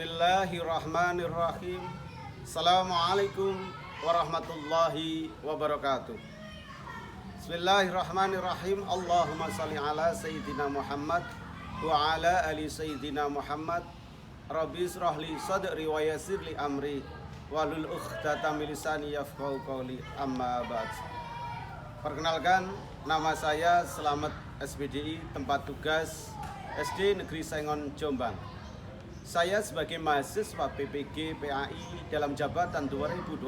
Bismillahirrahmanirrahim. Assalamualaikum warahmatullahi wabarakatuh. Bismillahirrahmanirrahim. Allahumma salli ala Sayyidina Muhammad wa ala ali Sayyidina Muhammad. Rabbi israh li sadri wa yassir li amri wahlul 'uqdatam min lisani yafqahu qawli. Amma ba'd. Perkenalkan, nama saya Slamet SPDI, tempat tugas SD Negeri Sengon, Jombang. Saya sebagai mahasiswa PPG PAI dalam jabatan 2025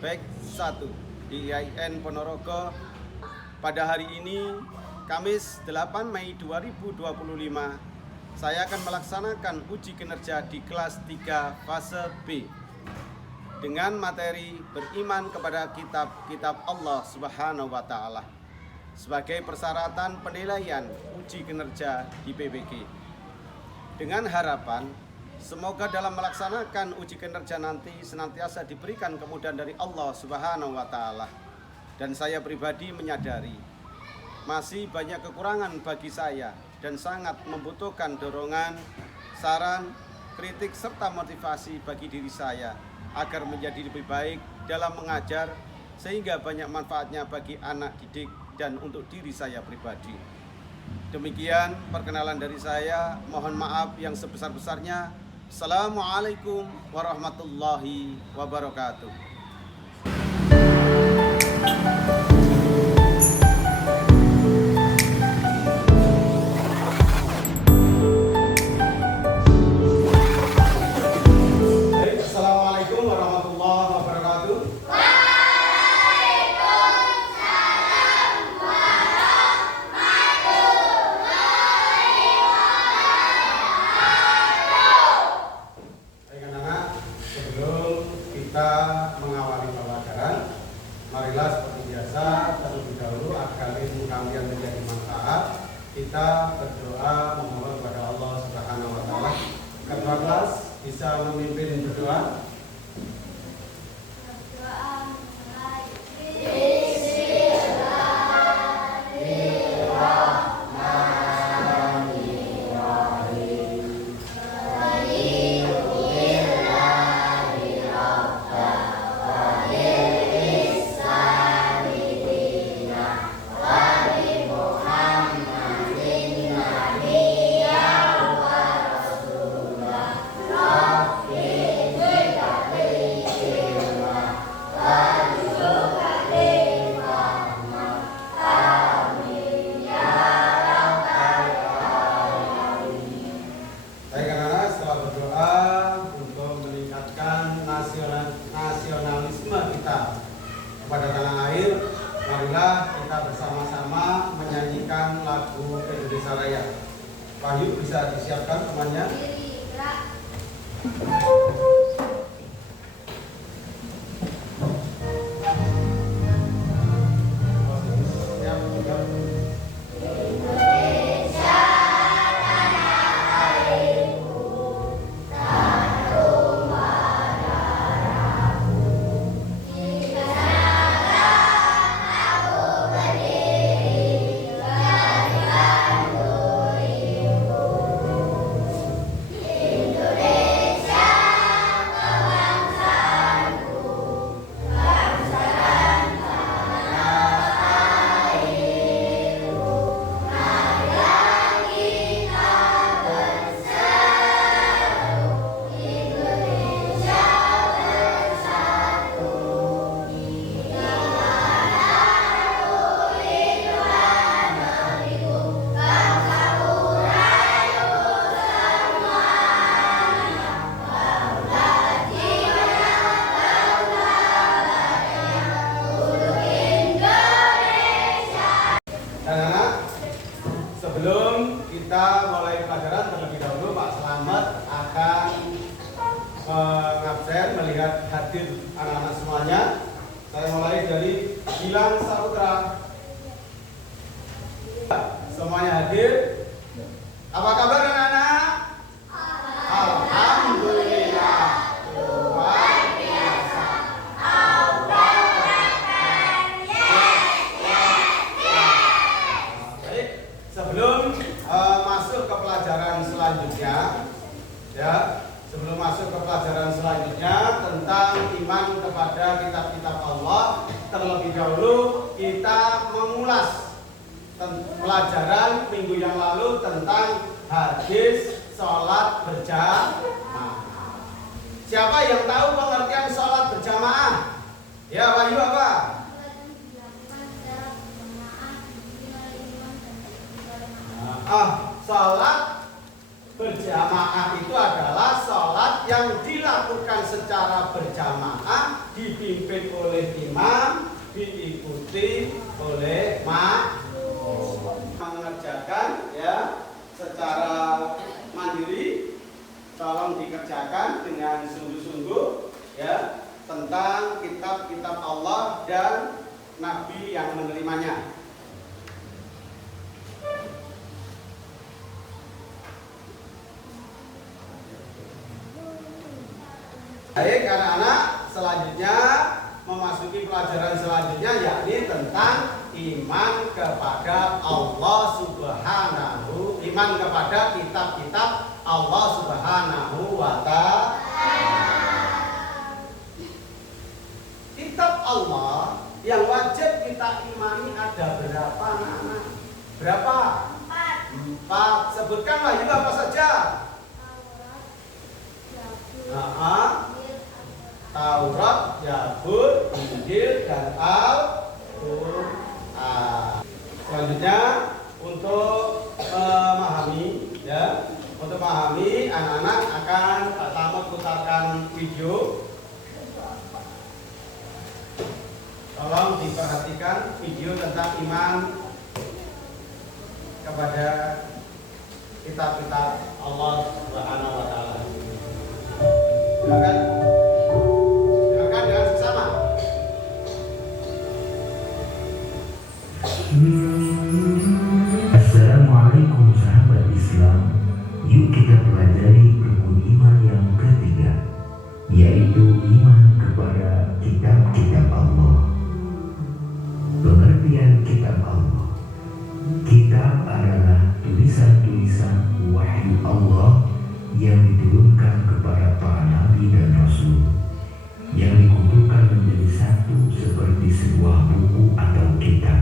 Batch 1 di IAIN Ponorogo. Pada hari ini, Kamis 8 Mei 2025, saya akan melaksanakan uji kinerja di kelas 3 fase B dengan materi beriman kepada kitab-kitab Allah Subhanahu wa Ta'ala sebagai persyaratan penilaian uji kinerja di PPG. Dengan harapan semoga dalam melaksanakan uji kinerja nanti senantiasa diberikan kemudahan dari Allah Subhanahu wa Ta'ala. Dan saya pribadi menyadari masih banyak kekurangan bagi saya dan sangat membutuhkan dorongan, saran, kritik serta motivasi bagi diri saya agar menjadi lebih baik dalam mengajar sehingga banyak manfaatnya bagi anak didik dan untuk diri saya pribadi. Demikian perkenalan dari saya. Mohon maaf yang sebesar-besarnya. Assalamualaikum warahmatullahi wabarakatuh. Assalamualaikum warahmatullahi wabarakatuh. Kita mengawali pelajaran, marilah seperti biasa terlebih dahulu agar ilmu kalian menjadi manfaat, kita berdoa memohon kepada Allah Subhanahu wa Ta'ala. Ketua kelas bisa memimpin berdoa. Nasionalisme kita kepada tanah air, marilah kita bersama-sama menyanyikan lagu Indonesia Raya. Wahyu bisa disiapkan temannya. Sebelum kita mulai pelajaran, terlebih dahulu Pak Slamet akan mengabsen melihat hadir anak-anak semuanya. Saya mulai dari Gilang Saputra. Semuanya hadir. Apa kabar anak-anak? Alhamdulillah. Luar biasa. Baik, sebelum masuk ke pelajaran selanjutnya, ya, Sebelum masuk ke pelajaran selanjutnya tentang iman kepada kitab-kitab Allah, terlebih dahulu kita mengulas pelajaran minggu yang lalu tentang hadis sholat berjamaah. Siapa yang tahu pengertian sholat berjamaah? Ya, Wahyu apa? Sholat berjamaah itu adalah sholat yang dilakukan secara berjamaah, dipimpin oleh imam, diikuti oleh makmum. Mengerjakan ya secara mandiri, tolong dikerjakan dengan sungguh-sungguh ya tentang kitab-kitab Allah dan Nabi yang menerimanya. Baik anak-anak, selanjutnya memasuki pelajaran selanjutnya yakni tentang iman kepada Allah Subhanahu, iman kepada kitab-kitab Allah Subhanahu wa ta'ala. Kitab Allah yang wajib kita imani ada berapa anak-anak? Berapa? 4. Sebutkanlah juga apa saja? Taurat, Zabur, Injil, dan Al-Quran. Selanjutnya untuk memahami ya, untuk memahami anak-anak akan pertama putarkan video. Tolong diperhatikan video tentang iman kepada kitab-kitab Allah Subhanahu wa ta'ala. Silakan. Silakan dengan bersama. Assalamualaikum sahabat Islam. Yuk kita pelajari rukun iman yang ketiga, yaitu iman kepada kitab-kitab Allah. Pengertian kitab Allah. Kitab adalah tulisan-tulisan wahyu Allah yang diturunkan kepada para nabi dan rasul, yang dikumpulkan menjadi satu seperti sebuah buku atau kitab.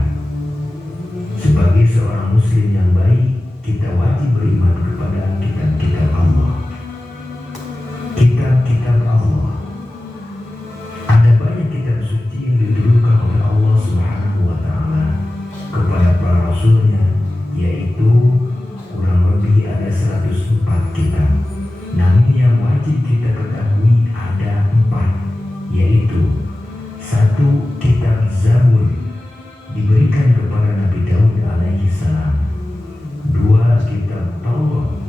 Sebagai seorang muslim yang baik, kita wajib beriman kepada kitab-kitab Allah. Kitab-kitab Allah. Ada banyak kitab suci yang diturunkan oleh Allah Subhanahu wa ta'ala kepada para rasulnya, yaitu kurang lebih ada 104 kitab. Namun yang wajib kita ketahui ada 4, yaitu 1. Kitab Zabur diberikan kepada Nabi Daud alaihi salam. 2. Kitab Taurat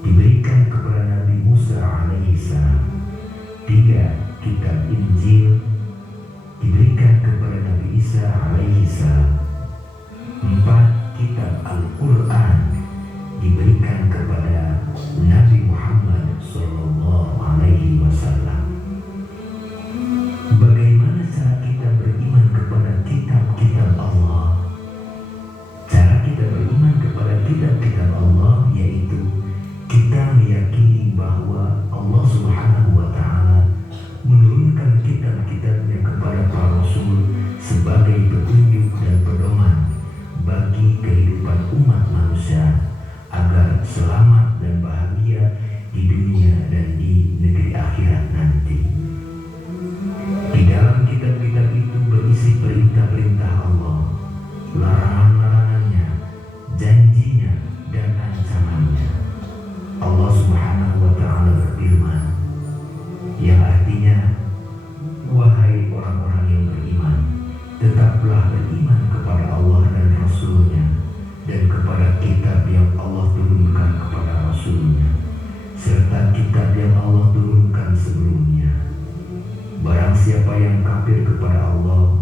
diberikan kepada Nabi Musa alaihi salam. 3. Kitab Injil diberikan kepada Nabi Isa alaihi salam. 4. Kitab Al-Quran diberikan kepada Nabi Muhammad sallallahu alaihi wasallam. Bagaimana cara kita beriman kepada kitab-kitab Allah? Cara kita beriman kepada kitab-kitab Allah yaitu kita meyakini bahwa Allah Subhanahu wa ta'ala menurunkan kitab-kitabnya kepada para rasul sebagai petunjuk dan pedoman bagi kehidupan umat manusia agar selamat dan bahagia di dunia dan di negeri akhirat nanti. Di dalam kitab-kitab itu berisi perintah-perintah Allah, larangan-larangannya, janjinya, dan ancamannya. Allah Subhanahu wa ta'ala berfirman, yang artinya, wahai orang-orang yang beriman, tetaplah beriman kepada Allah dan Rasul-Nya, dan kepada kitab yang Allah turunkan kepada Rasul-Nya, serta kitab yang Allah turunkan sebelumnya. Barang siapa yang kafir kepada Allah,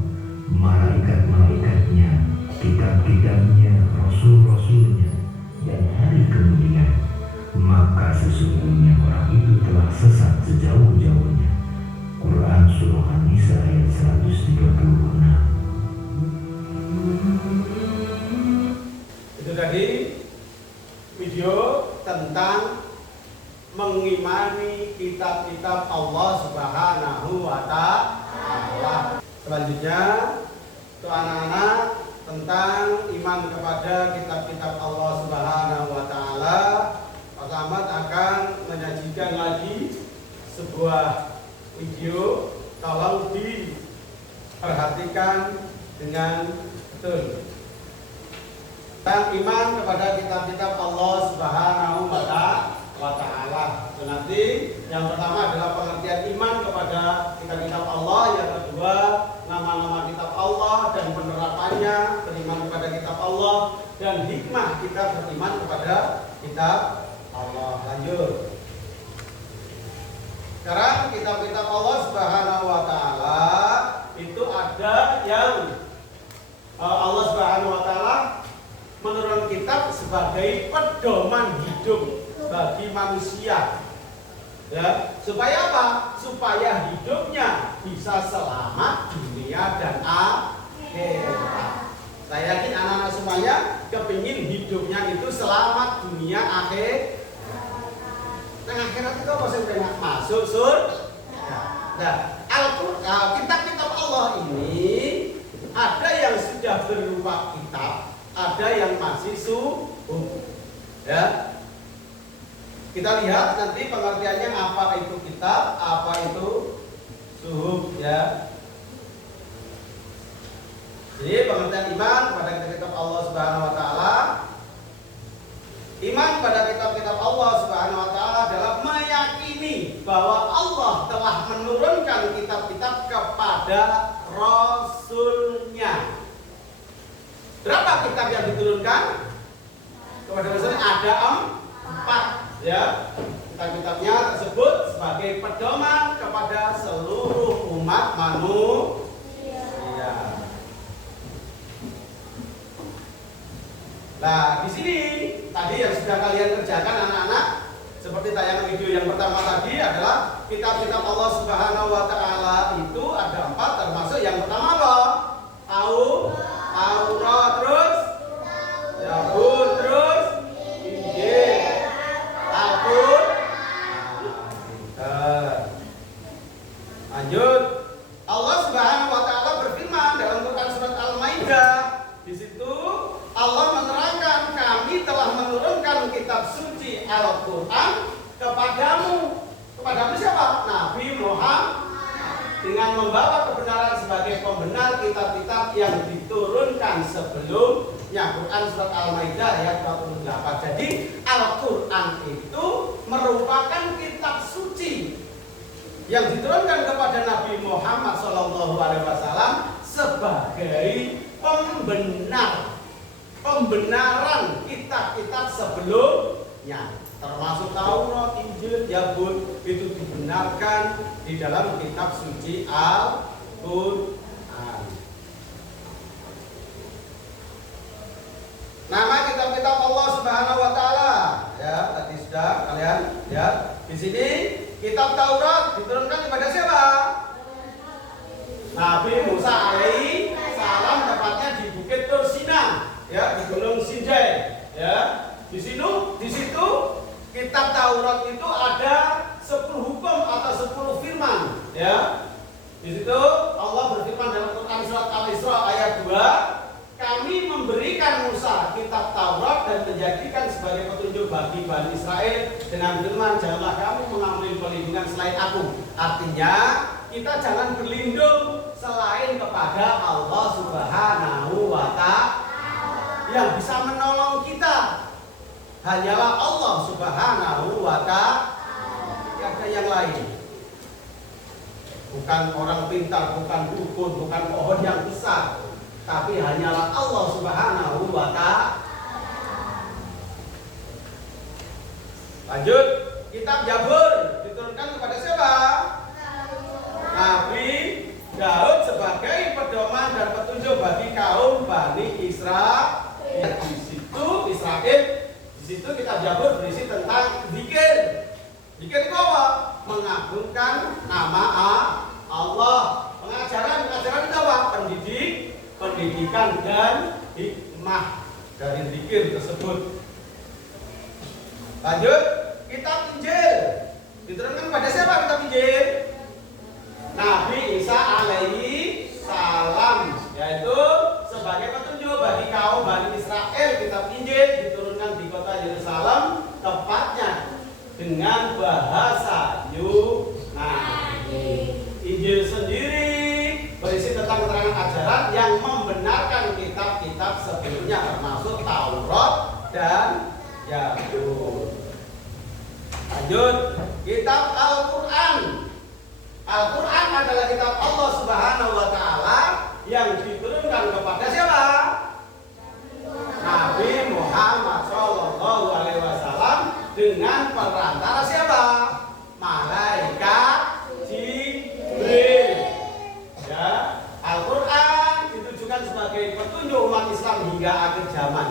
malaikat-malaikatnya, kitab-kitabnya, rasul-rasulnya, dan hari kemudian, maka sesungguhnya orang itu telah sesat sejauh-jauhnya. Quran Surah An-Nisa ayat 136. Itu tadi video tentang mengimani kitab-kitab Allah Subhanahu wa Ta'ala. Selanjutnya, untuk anak-anak tentang iman kepada kitab-kitab Allah Subhanahu wa Ta'ala, Pak Ahmad akan menyajikan lagi sebuah video. Tolong diperhatikan dengan betul. Tentang iman kepada kitab-kitab Allah Subhanahu wa Ta'ala. Nanti yang pertama adalah pengertian iman kepada kitab-kitab Allah, yang kedua nama-nama kitab Allah dan penerapannya, beriman kepada kitab Allah dan hikmah kita beriman kepada kitab Allah. Lanjut. Sekarang kitab-kitab Allah Subhanahu wa Ta'ala itu ada yang Allah Subhanahu wa Ta'ala menurunkan kitab sebagai pedoman hidup bagi manusia. Ya, supaya apa? Supaya hidupnya bisa selamat dunia dan akhirat. Saya yakin anak-anak semuanya kepingin hidupnya itu selamat dunia akhirat. Nah, akhirat itu apa sih? Masuk surga. Nah, kitab-kitab Allah ini ada yang sudah berupa kitab, ada yang masih suhuf. Ya. Kita lihat nanti pengertiannya apa itu kitab, apa itu suhuf, ya. Jadi pengertian iman kepada kitab Allah Subhanahu wa Ta'ala. Iman pada kitab-kitab Allah Subhanahu wa Ta'ala adalah meyakini bahwa Allah telah menurunkan kitab-kitab kepada Rasul-Nya. Berapa kitab yang diturunkan kepada Rasul? Ada 4, ya. Kitab-kitabnya tersebut sebagai pedoman kepada seluruh umat manusia. Nah, di sini tadi yang sudah kalian kerjakan anak-anak, seperti tayangan video yang pertama tadi adalah kitab-kitab Allah Subhanahu wa Ta'ala itu ada 4, termasuk yang pertama apa? Taurat, terus Zabur, terus Injil, lanjut. Allah Subhanahu wa Ta'ala berfirman dalam Quran surat Al-Maidah. Di situ Allah menerangkan, kami telah menurunkan kitab suci Al-Quran kepadamu. Kepadamu siapa? Nabi Muhammad, dengan membawa kebenaran sebagai pembenar kitab-kitab yang diturunkan sebelumnya. Quran surat Al-Maidah ayat 28. Jadi Al-Quran itu merupakan kitab suci yang diturunkan kepada Nabi Muhammad SAW sebagai pembenaran kitab-kitab sebelumnya, termasuk Taurat, Injil, Zabur, itu dibenarkan di dalam kitab suci Al-Quran. Nama kitab-kitab Allah Subhanahu wa Ta'ala, ya, tadi sudah kalian lihat. Di sini kitab Taurat diturunkan kepada siapa? Nabi Musa alaihi salam, tepatnya di Bukit Tur Sina, ya, di Gunung Sinjai, ya. Di situ kitab Taurat itu ada 10 hukum atau 10 firman, ya. Di situ Allah berfirman dalam Quran surat Al-Isra ayat 2, kami memberikan Musa kitab Taurat dan menjadikan sebagai petunjuk bagi Bani Israel dengan firman, janganlah kamu mengambil perlindungan selain aku. Artinya kita jangan berlindung selain kepada Allah Subhanahu wa Ta'ala. Yang bisa menolong kita hanyalah Allah Subhanahu wa Ta'ala. Tidak ada yang lain. Bukan orang pintar, bukan dukun, bukan pohon yang besar, tapi hanyalah Allah Subhanahu wa Ta'ala. Lanjut, kitab Zabur diturunkan kepada siapa? Nabi Daud sebagai pedoman dan petunjuk bagi kaum Bani Israel. Di situ kitab Zabur berisi tentang zikir. Zikir itu apa? Mengagungkan nama Allah. Pengajaran itu apa? Pendidikan dan hikmah dari zikir tersebut. Lanjut, kitab Injil Diturunkan kepada siapa kitab Injil? Nabi Isa alaihi salam, yaitu sebagai petunjuk bagi kaum Bani Israel. Kitab Injil diturunkan di kota Yerusalem, tepatnya dengan bahasa Yunani. Injil sendiri berisi tentang keterangan ajaran yang membenarkan kitab-kitab sebelumnya, termasuk Taurat dan Yahud. Lanjut, kitab Al-Quran. Al-Quran adalah kitab Allah Subhanahu wa Ta'ala yang diturunkan kepada siapa? Nabi Muhammad Shallallahu Alaihi Wasallam dengan perantara siapa? Malaikat Jibril. Ya, Al-Quran ditujukan sebagai petunjuk umat Islam hingga akhir zaman.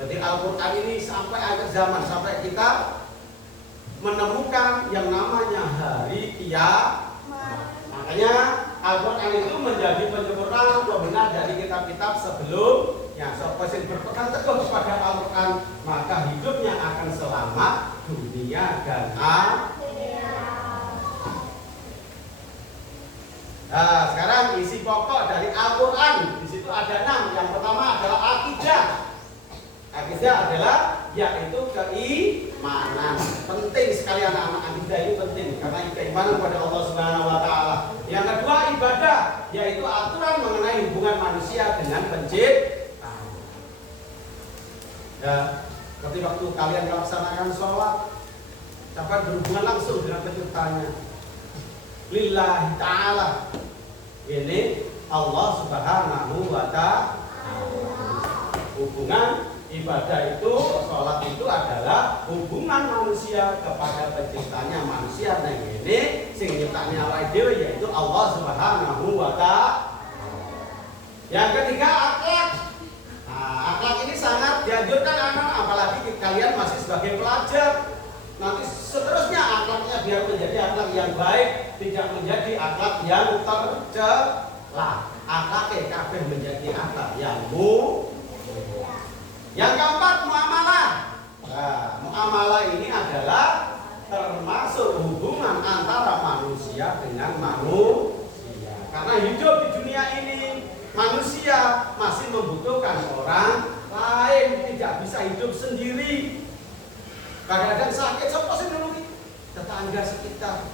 Jadi Al-Quran ini sampai akhir zaman, sampai kita menemukan yang namanya hari kiamat. Makanya Al-Quran itu menjadi penyempurna pembenar dari kitab-kitab sebelumnya. Siapa yang berpegang teguh kepada Al-Quran, maka hidupnya akan selamat dunia dan akhirat. Nah, sekarang isi pokok dari Al-Quran. Di situ ada 6. Yang pertama adalah akidah. Akidah adalah yaitu keimanan. Penting sekali anak-anak, akidah ini penting karena keimanan kepada Allah Subhanahu wa Ta'ala. Yang kedua ibadah, yaitu aturan mengenai hubungan manusia dengan pencipta. Ya, seperti waktu kalian melaksanakan sholat, dapat berhubungan langsung dengan penciptanya. Lillahi ta'ala. Ini Allah Subhanahu wa Ta'ala. Hubungan ibadah itu, sholat itu adalah hubungan manusia kepada penciptanya. Manusia yang ini sing nyiptane awake dhewe yaitu Allah Subhanahu wa Ta'ala. Yang ketiga akhlak. Nah, akhlak ini sangat dianjurkan anak, apalagi kalian masih sebagai pelajar. Nanti seterusnya akhlaknya biar menjadi akhlak yang baik, tidak menjadi akhlak yang tercela. Akhlaknya kabeh menjadi akhlak yang Yang keempat, muamalah. Nah, muamalah ini adalah termasuk hubungan antara manusia dengan manusia. Karena hidup di dunia ini, manusia masih membutuhkan orang lain, tidak bisa hidup sendiri. Kadang-kadang sakit, siapa sih dulu? Tetangga sekitar,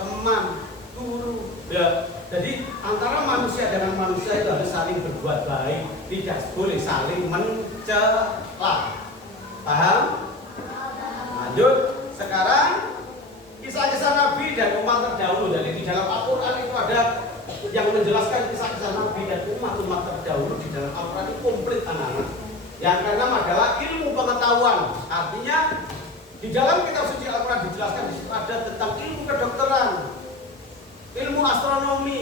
teman, guru. Ya, jadi antara manusia dengan manusia itu harus saling berbuat baik, tidak boleh saling mencela. Paham? Lanjut. Sekarang kisah-kisah Nabi dan umat terdahulu. Jadi di dalam Al-Quran itu ada yang menjelaskan kisah-kisah Nabi dan umat-umat terdahulu. Di dalam Al-Quran itu komplit anak-anak. Yang keenam adalah ilmu pengetahuan. Artinya di dalam kitab suci Al-Quran dijelaskan di situ ada tentang ilmu kedokteran, ilmu astronomi,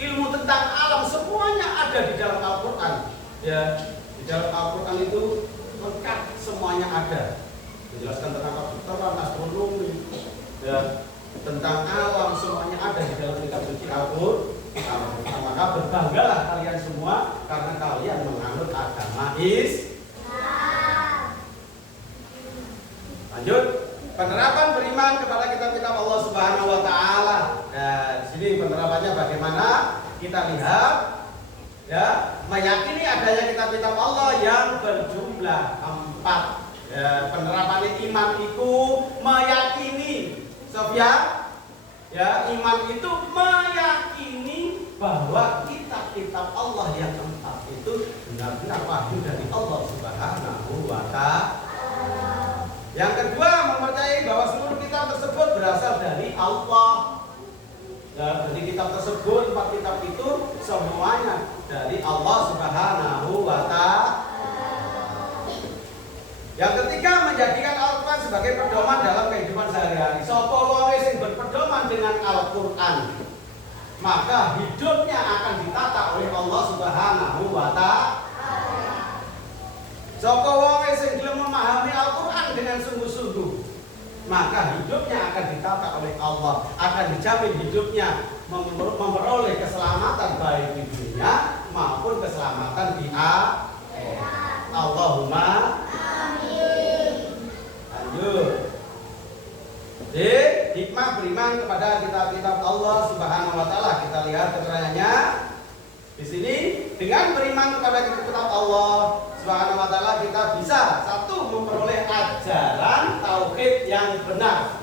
ilmu tentang alam, semuanya ada di dalam Al-Quran. Ya, di dalam Al-Quran itu lengkap, semuanya ada. Menjelaskan tentang kedokteran, astronomi, ya, tentang alam, semuanya ada di dalam kitab suci Al-Quran. Maka berbanggalah kalian semua karena kalian menganut agama Islam. Lanjut. Penerapan beriman kepada kitab-kitab Allah Subhanahu wa Ta'ala. Nah, di sini penerapannya bagaimana? Kita lihat, ya, meyakini adanya kitab-kitab Allah yang berjumlah 4. Ya, penerapan iman itu meyakini, Sofia, ya, iman itu meyakini bahwa kitab-kitab Allah yang 4 itu benar-benar wahyu dari Allah Subhanahu wa Ta'ala. Yang kedua, mempercayai bahwa seluruh kitab tersebut berasal dari Allah. Ya, jadi kitab tersebut, 4 kitab itu semuanya dari Allah Subhanahu wa Ta'ala. Yang ketiga, menjadikan Al-Quran sebagai pedoman dalam kehidupan sehari-hari. Sapa wong sing berpedoman dengan Al-Quran, maka hidupnya akan ditata oleh Allah Subhanahu wa Ta'ala. Sapa wong sing gelem memahami Al-Quran dengan sungguh-sungguh, maka hidupnya akan ditata oleh Allah, akan dijamin hidupnya memperoleh keselamatan baik di dunia maupun keselamatan di akhirat. Allahumma amin. Lanjut. beriman kepada kitab-kitab Allah Subhanahu wa taala. Kita lihat keterangannya di sini. Dengan beriman kepada kitab Allah Subhanahu wa taala kita bisa satu memperoleh ajaran tauhid yang benar.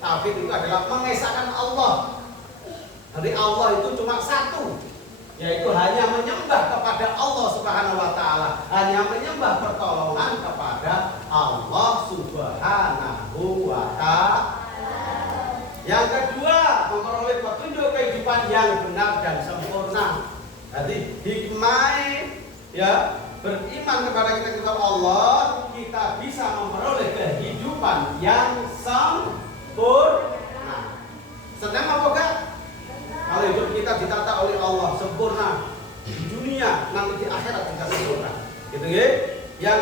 Tauhid itu adalah mengesahkan Allah. Jadi Allah itu cuma satu, yaitu hanya menyembah kepada Allah Subhanahu wa taala, hanya menyembah pertolongan kepada Allah Subhanahu wa taala. Yang kedua, memperoleh petunjuk kehidupan yang benar dan sempurna. Jadi hikmah ya, beriman kepada kitab Allah, kita bisa memperoleh kehidupan yang sempurna. Senang apa enggak? Kalau hidup kita ditata oleh Allah sempurna di dunia, nanti di akhirat juga sempurna. Gitu ya. Yang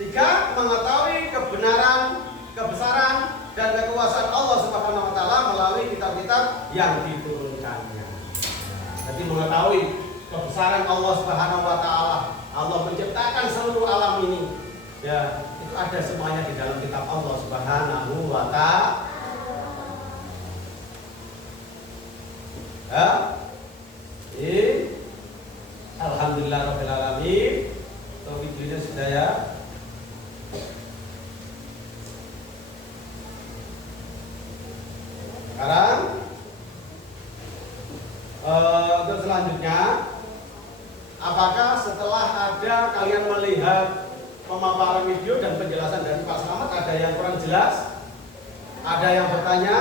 tiga, mengetahui kebenaran, kebesaran dan kekuasaan Allah Subhanahu wa taala melalui kitab-kitab yang diturunkannya. Jadi mengetahui kebesaran Allah Subhanahu wa taala. Allah menciptakan seluruh alam ini. Ya, itu ada semuanya di dalam kitab Allah Subhanahu wa taala. Ya. Alhamdulillah rabbil alamin. Taufiq hidayah sudah ya. Sekarang untuk selanjutnya, apakah setelah ada kalian melihat pemaparan video dan penjelasan dari Pak Slamet ada yang kurang jelas? Ada yang bertanya?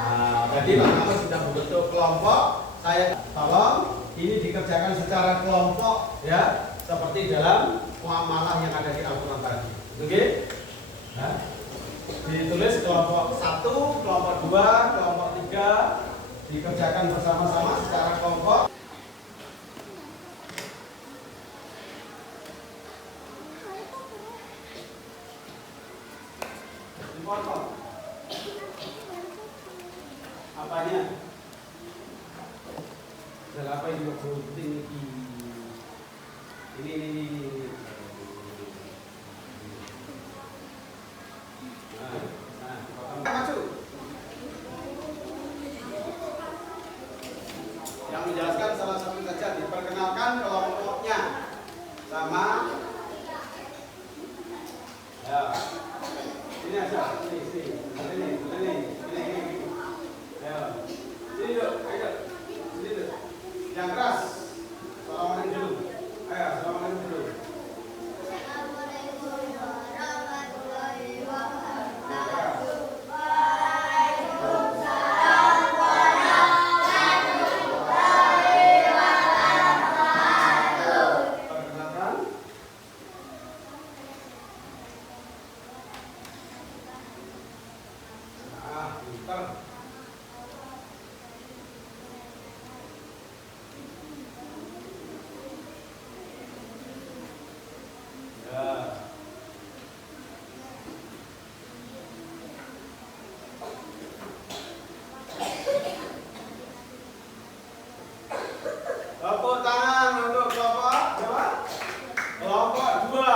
Nah, tadi Pak Slamet sudah membentuk kelompok. Saya tolong ini dikerjakan secara kelompok ya, seperti dalam muamalah yang ada di Al-Quran tadi. Oke? Nah, ditulis kelompok 1, kelompok 2, kelompok 3, dikerjakan bersama-sama secara kelompok. Dipotong. Apanya? Apa yang penting ini. Maju. Yang menjelaskan salah satu saja, diperkenalkan kelompoknya sama. Ya. Ini aja. Ini. Ya. Sini yuk, ayo. Sini yuk. Yang keras. Assalamualaikum dulu. Ayo, assalamualaikum dulu. Tepuk tangan untuk kelompok berapa? Kelompok 2.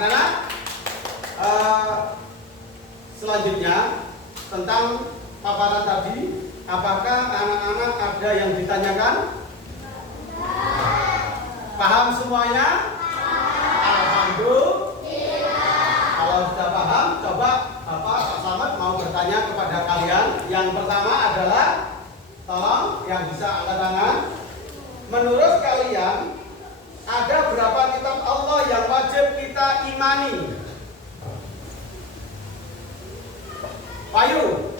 Anak-anak, selanjutnya tentang paparan tadi, apakah anak-anak ada yang ditanyakan? Paham semuanya? Alhamdulillah. Kalau sudah paham, coba Bapak Pak Slamet mau bertanya kepada kalian. Yang pertama adalah, tolong yang bisa angkat tangan. Menurut kalian, ada berapa kitab Allah yang wajib kita imani? Payu,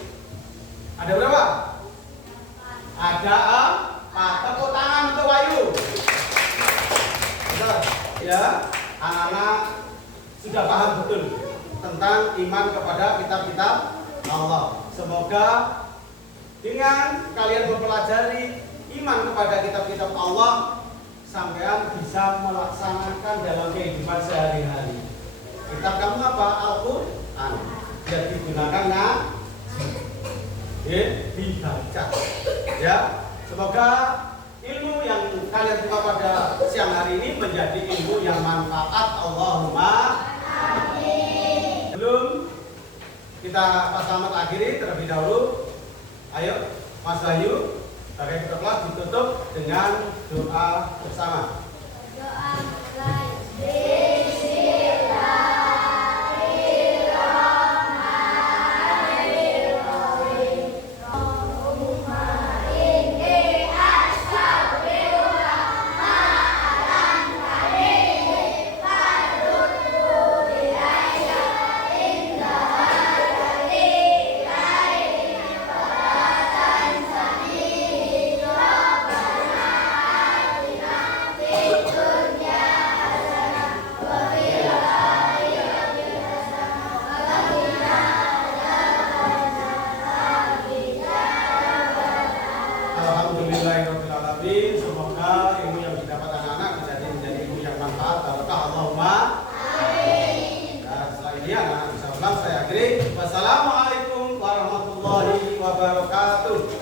ada berapa? Ada 4. Tepuk tangan untuk Wayu. Benar, ya, anak-anak sudah paham betul tentang iman kepada kitab-kitab Allah. Semoga dengan kalian mempelajari iman kepada kitab-kitab Allah, sampean bisa melaksanakan dalam kehidupan sehari-hari. Kitab kamu apa? Al-Quran. Yang digunakan dibaca. Ya, semoga ilmu yang kalian terima pada siang hari ini menjadi ilmu yang manfaat. Allahumma amin. Belum Kita Pak Selamat akhiri terlebih dahulu. Ayo Mas Bayu, sebagai ketua kelas ditutup dengan doa bersama. Doa mulai. Alhamdulillahirrahmanirrahim. Semoga ilmu yang didapat anak-anak menjadi ilmu yang manfaat. Barokah Allahumma amin. Dan setelah ini anak-anak bisa pulang. Saya akhiri. Wassalamualaikum warahmatullahi wabarakatuh.